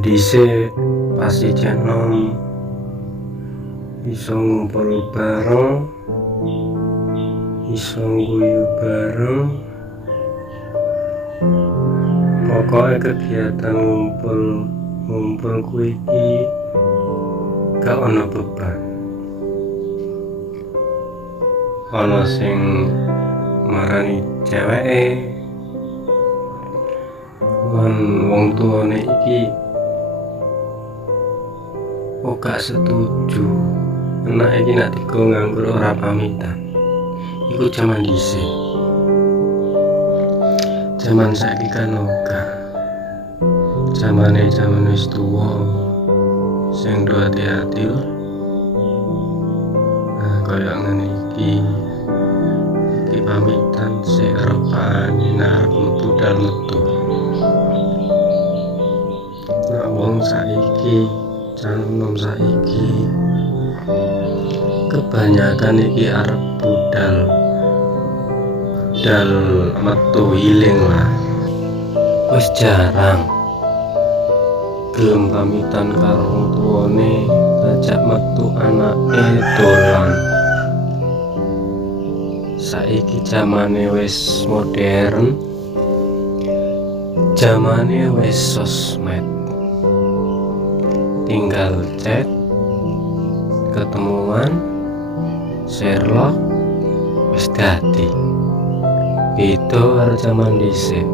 Dhisik pas ijen nom iso ngumpul bareng, iso guyu bareng. Pokoknya kegiatan ngumpul kuwi iki gak ono beban. Ono sing marani ceweke lan wong tuane iki gak setuju anak iki nak digo nganggur ora pamitan. Iku jaman dhisik. Jaman saiki kan ora. Jaman wis tuwa sing do hati-hati lho. Kaya ngene iki pamitan sik repane arep metu. Nah wong saiki nom saiki kebanyakan iki arep budal metu healing lah. Wis jarang gelem pamitan karo wong tuane ajak metu anake dolan. Saiki zamane wis modern, zamane wis sosmed. Tinggal chat, ketemuan, Sherlock, wis dadi. Itu karo zaman dhisik.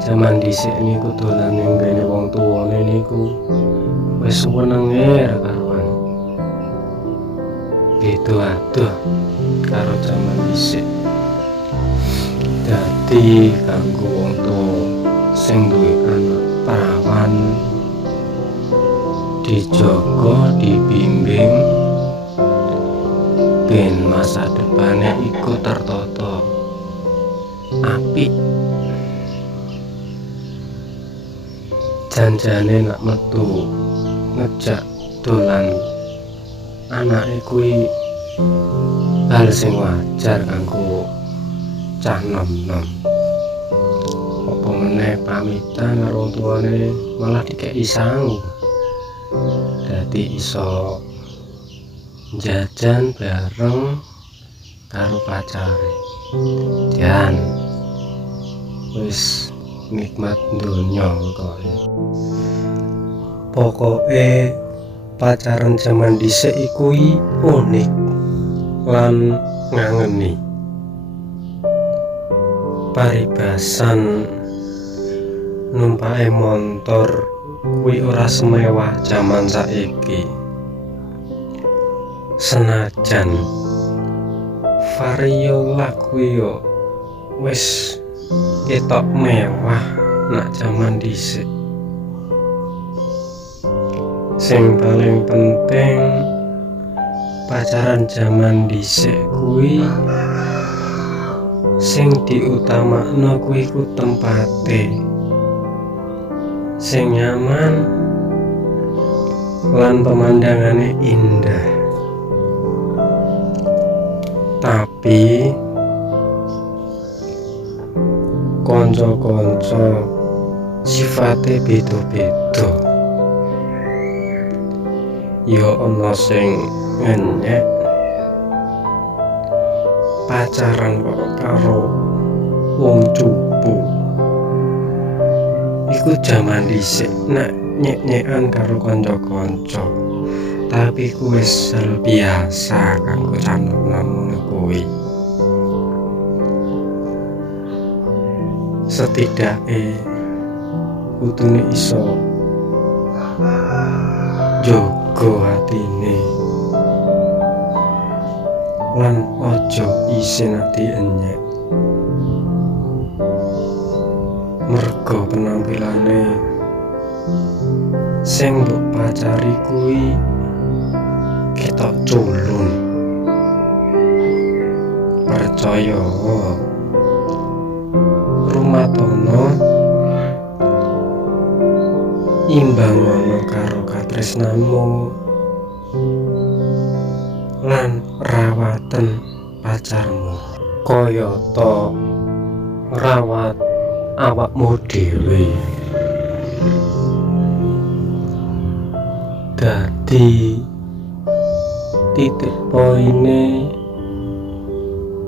Zaman dhisik niku dolan ning ngene wong tuwane niku wis senenge ra karuan. Itu aduh karo zaman dhisik. Dadi kanggo wong tuwa sing duwe anak perawan dijogo, dibimbing ben masa depannya iku tertata apik. Janjane nak metu ngejak dolan anake kuwi hal sing wajar kanggo cah nom-nom. Apa meneh pamitan karo tuane malah dikeki sangu. Dadi iso jajan bareng karo pacare. Jan wis nikmat donya kok. Pokoke pacaran zaman dhisik iku unik lan ngangeni. Paribasan numpake montor kuwi ora semewah zaman saiki. Senajan vario lagu yo wis ketok mewah nak zaman dhisik. Sing paling penting pacaran zaman dhisik kuwi sing diutamakno kuwi ku tempate sing nyaman lan pemandangane indah. Tapi konco-konco sifate beda-beda. Ya ana sing ngenyek pacaran kok karo wong cupu. Iku jaman dhisik nak nyek-nyekan karo kanca-kanca. Tapi ku wis hal biasa kanggo canom ngono kuwi. Setidake kudune iso jaga hatine lan ojo isin ati enyek. Mergo penampilane sing mbok pacari kuwi ketok culun. Percaya rumah tono imbangono karo katresnamu lan rawatan pacarmu kayata rawat awakmu dhewe. Dadi titik poine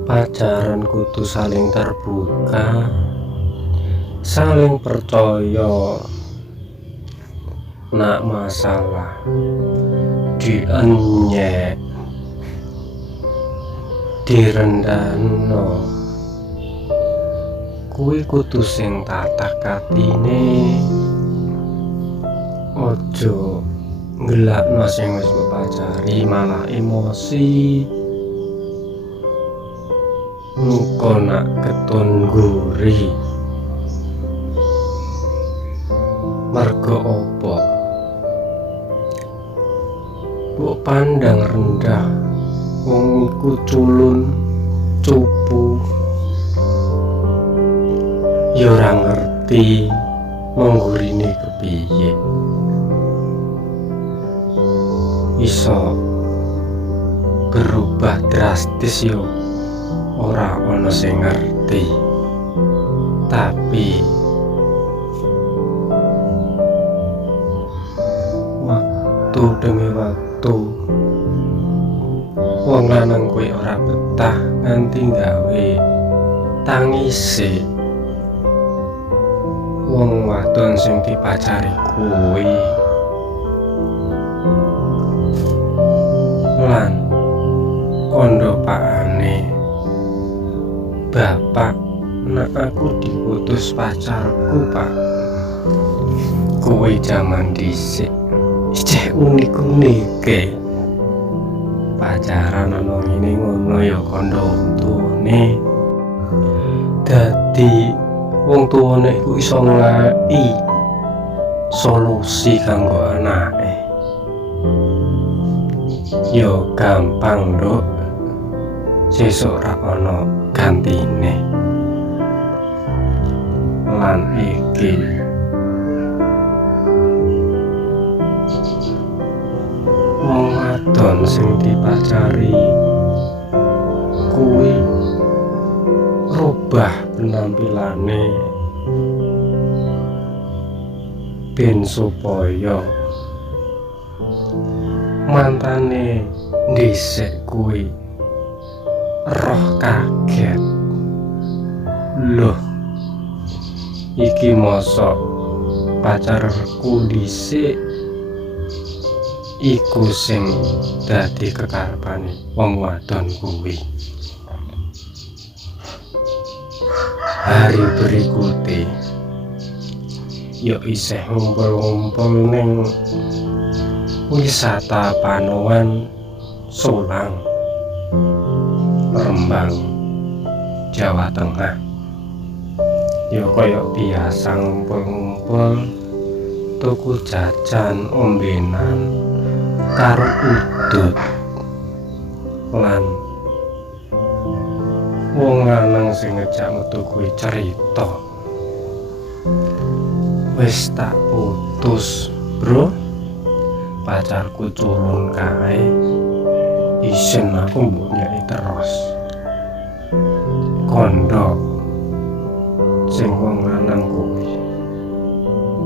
pacaran kudu saling terbuka, saling percaya. Nak masalah dienyek, direndahno, kuwi kudu sing tatah katine. Ojo ngelakno sing wis pacari malah emosi. Muga nak ketun ngguri. Mergo opo mbok pandang rendah wong iku culun cupu, ya ora ngerti menggurine kepiye. Iso berubah drastis yo ora ana sing ngerti, tapi waktu demi waktu wong lanang kuwi ora betah nganti gawe tangise wong wadon sing dipacari kuwi. Lan kondo pakane bapak, nak aku diputus pacarku pak, kuwi jaman dhisik isih unik-unike. Pacaran ana ngene ngono ya kondo untune. Dadi wong tuwane iku iso nglai solusi kanggo anake. Yo gampang nduk, sesuk ra ana gantine. Lan iki wong wadon sing dipacari kuwi rubah penampilane ben supaya mantane dhisik kuwi roh kaget. Loh, iki mosok pacarku dhisik iku sing dadi kekarepane wong wadon kuwi. Hari berikutnya yo isih ngumpul-ngumpul ning wisata Panoan Solang, Rembang, Jawa Tengah. Yo koyo biasa ngumpul-ngumpul, tuku jajan ombenan karo udut. Lan wong lanang sing ngejak metu kuwi cerita, wis tak putus bro, pacarku culun kae, isin aku mbok nyai terus. Kondo sing wong lanang kuwi,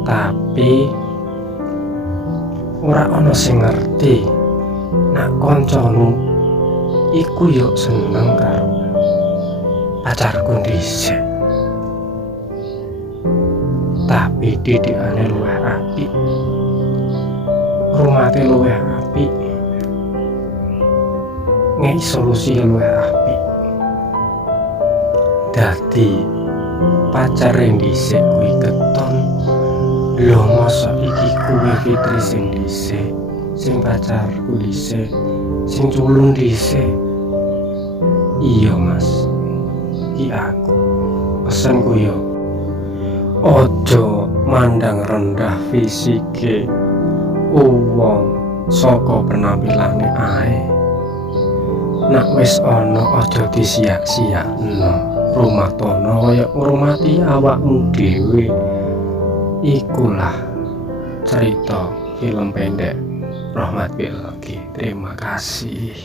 tapi ora ana sing ngerti nak kancamu iku yo seneng karo pacarku dhisik, tapi didikane luwih apik, rumate luwih apik, ngei solusi luwih apik. Dadi pacar yang dhisik kuwi keton. Lho mosok iki kuwi Fitri sing dhisik, sing pacarku dhisik, sing culun dhisik. Iya mas, iki aku pesenku yo ojo mandang rendah fisike wong saka penampilane ae. Nak wis ana aja disiak-siakno. Rumah tono kaya ngurmati awakmu dhewe. Ikulah cerita film pendek Rahmat Biologi. Terima kasih.